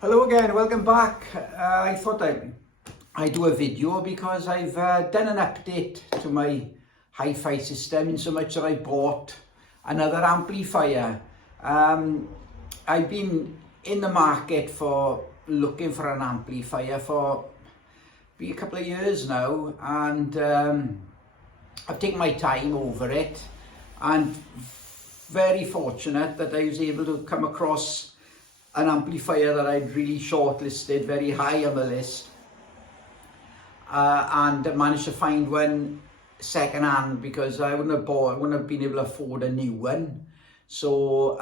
Hello again, welcome back. I thought I'd do a video because I've done an update to my hi-fi system in so much that I bought another amplifier. I've been in the market for looking for an amplifier for a couple of years now, and I've taken my time over it, and very fortunate that I was able to come across an amplifier that I'd really shortlisted very high on the list, and managed to find one second hand because I wouldn't have been able to afford a new one. So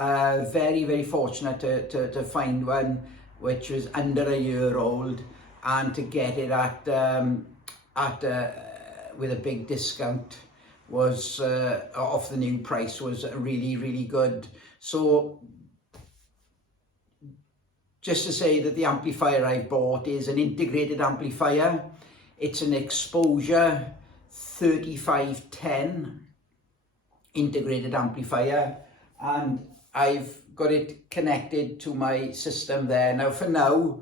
very fortunate to find one which was under a year old, and to get it with a big discount was off the new price was really good. So just to say that the amplifier I bought is an integrated amplifier. It's an exposure 3510 integrated amplifier, and I've got it connected to my system there. Now for now,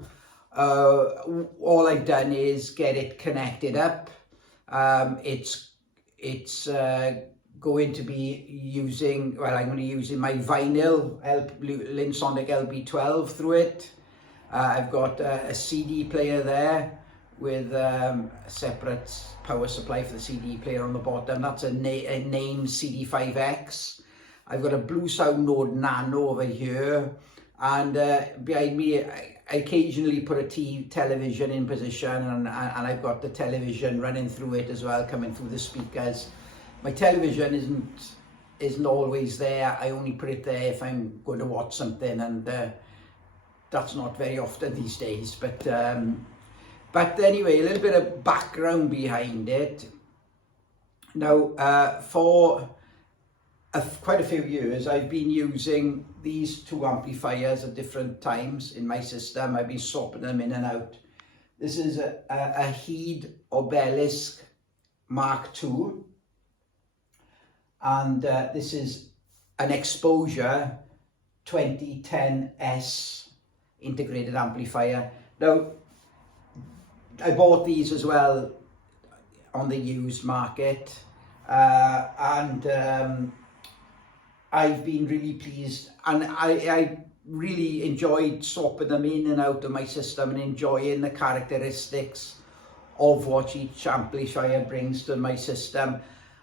all I've done is get it connected up. It's going to be using, I'm going to be using my vinyl Linsonic LB12 through it. I've got a CD player there with a separate power supply for the CD player on the bottom. That's a named CD5X. I've got a Blue Sound Node Nano over here, and behind me I occasionally put a television in position, and I've got the television running through it as well, coming through the speakers. My television isn't always there. I only put it there if I'm going to watch something, and that's not very often these days. But anyway, a little bit of background behind it. Now, for quite a few years, I've been using these two amplifiers at different times in my system. I've been swapping them in and out. This is a Heed Obelisk Mk2. And this is an exposure 2010S integrated amplifier. Now, I bought these as well on the used market, and I've been really pleased, and I really enjoyed swapping them in and out of my system and enjoying the characteristics of what each amplifier brings to my system.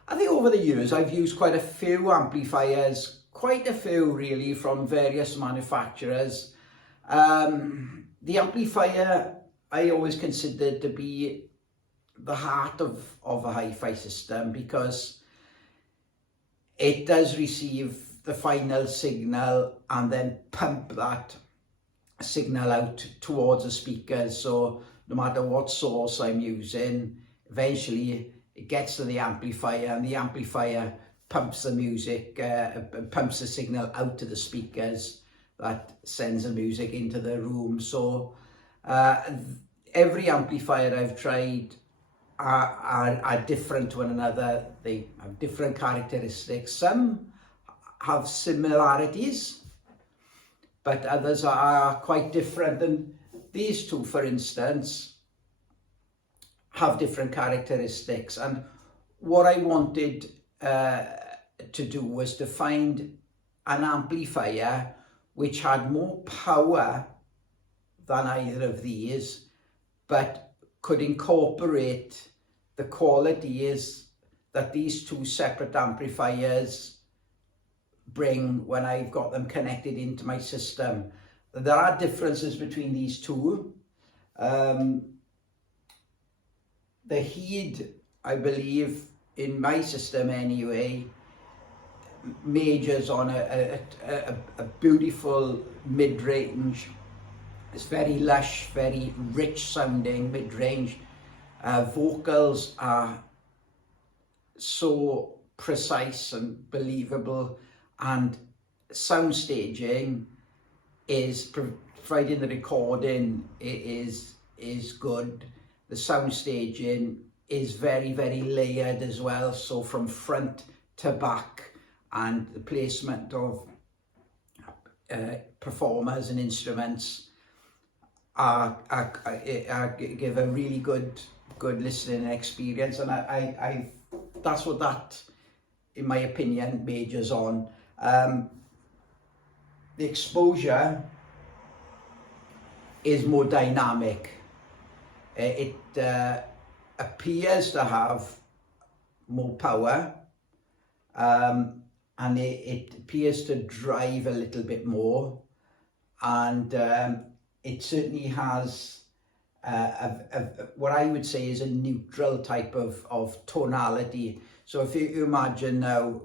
I think over the years I've used quite a few amplifiers, quite a few really, from various manufacturers. The amplifier I always considered to be the heart of a hi-fi system, because it does receive the final signal and then pump that signal out towards the speakers. So no matter what source I'm using, eventually it gets to the amplifier, and the amplifier pumps the music, pumps the signal out to the speakers that sends the music into the room. So every amplifier I've tried are different to one another. They have different characteristics. Some have similarities, but others are quite different. And these two, for instance, have different characteristics. And what I wanted to do was to find an amplifier which had more power than either of these, but could incorporate the qualities that these two separate amplifiers bring when I've got them connected into my system. There are differences between these two. The Heed, I believe, in my system anyway, majors on a beautiful mid-range. It's very lush, very rich sounding mid-range. Vocals are so precise and believable, and sound staging is, providing the recording is good. The sound staging is very layered as well, so from front to back, and the placement of performers and instruments give a really good listening experience, and I that's what that, in my opinion, majors on. The exposure is more dynamic. It appears to have more power, and it appears to drive a little bit more, and it certainly has what I would say is a neutral type of tonality. So if you imagine now,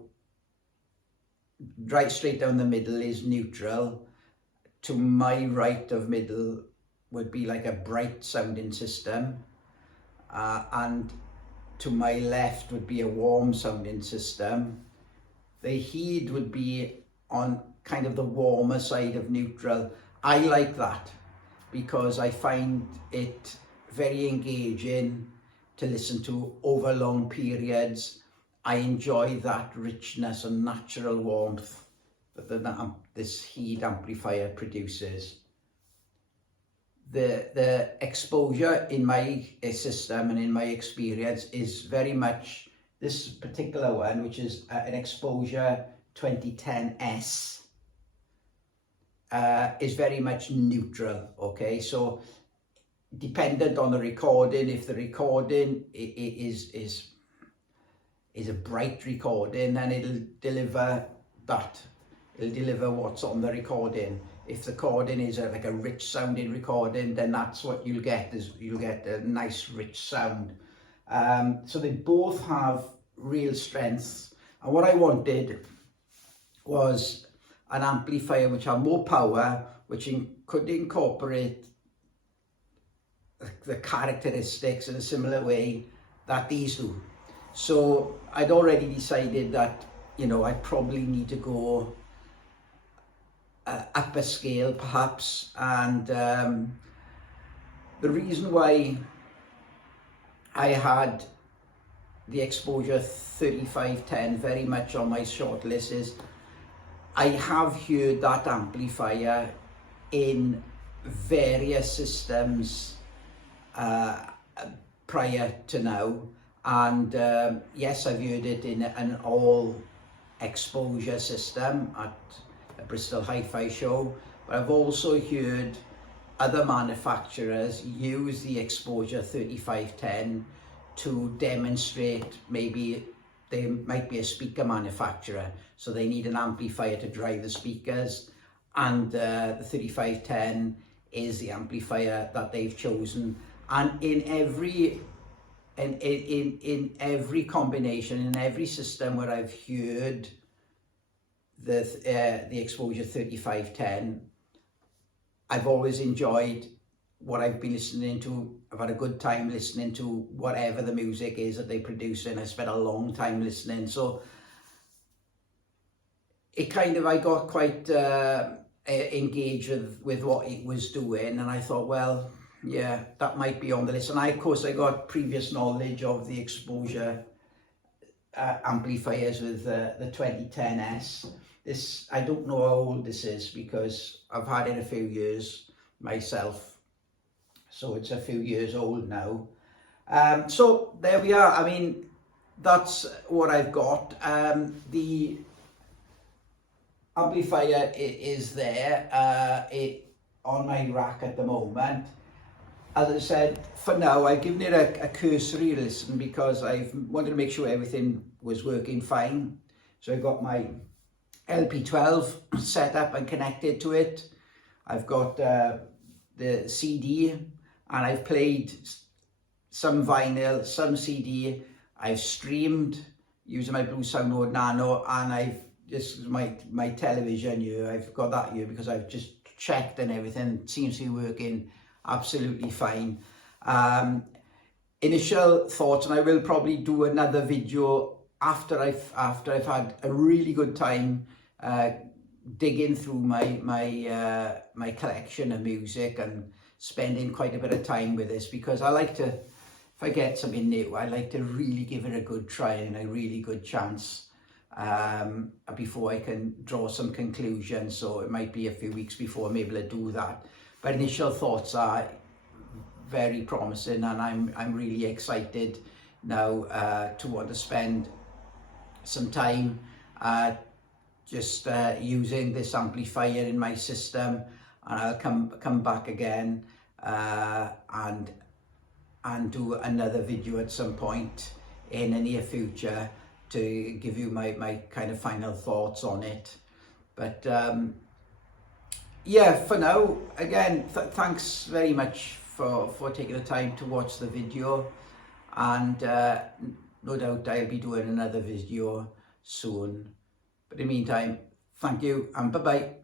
right straight down the middle is neutral, to my right of middle would be like a bright sounding system, and to my left would be a warm sounding system. The Heed would be on kind of the warmer side of neutral. I like that because I find it very engaging to listen to over long periods. I enjoy that richness and natural warmth that this Heed amplifier produces. The exposure in my system and in my experience is very much, this particular one, which is an exposure 2010S, is very much neutral, okay? So dependent on the recording, if the recording is a bright recording, then it'll deliver that. It'll deliver what's on the recording. If the recording is like a rich sounding recording, then that's what you'll get, is you'll get a nice rich sound. So they both have real strengths, and what I wanted was an amplifier which had more power, which could incorporate the characteristics in a similar way that these do. So I'd already decided that, you know, I probably need to go up a scale perhaps, and the reason why I had the exposure 3510 very much on my short list is I have heard that amplifier in various systems prior to now, and yes, I've heard it in an all exposure system at a Bristol Hi-Fi show, but I've also heard other manufacturers use the exposure 3510 to demonstrate. Maybe they might be a speaker manufacturer, so they need an amplifier to drive the speakers, and the 3510 is the amplifier that they've chosen. And in every combination, in every system where I've heard the exposure 3510, I've always enjoyed what I've been listening to. I've had a good time listening to whatever the music is that they produce, and I spent a long time listening. So it kind of, I got quite engaged with what it was doing, and I thought, well, yeah, that might be on the list. And of course I got previous knowledge of the exposure amplifiers with the 2010S. This, I don't know how old this is because I've had it a few years myself, so it's a few years old now. So there we are. I mean, that's what I've got. The amplifier is there on my rack at the moment. As I said, for now I've given it a cursory listen because I wanted to make sure everything was working fine. So I got my LP12 set up and connected to it. I've got the CD, and I've played some vinyl, some CD. I've streamed using my Blue Sound Mode Nano, and I've just my television here. I've got that here because I've just checked and everything seems to be working absolutely fine. Initial thoughts, and I will probably do another video after I've had a really good time digging through my collection of music and spending quite a bit of time with this, because I like to, if I get something new, I like to really give it a good try and a really good chance before I can draw some conclusions. So it might be a few weeks before I'm able to do that. but initial thoughts are very promising, and I'm really excited now to want to spend some time just using this amplifier in my system, and I'll come back again and do another video at some point in the near future to give you my kind of final thoughts on it. But yeah, for now, again, thanks very much for taking the time to watch the video, and no doubt I'll be doing another video soon. But in the meantime, thank you and bye-bye.